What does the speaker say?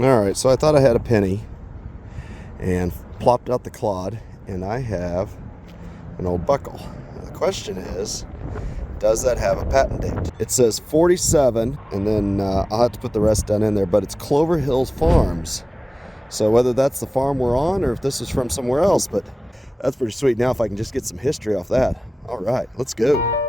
All right, so I thought I had a penny and plopped out the clod, and I have an old buckle. Now, the question is, does that have a patent date? It says 47, and then I'll have to put the rest down in there, but it's Clover Hills Farms. So whether that's the farm we're on or if this is from somewhere else, but that's pretty sweet. Now if I can just get some history off that. All right, let's go.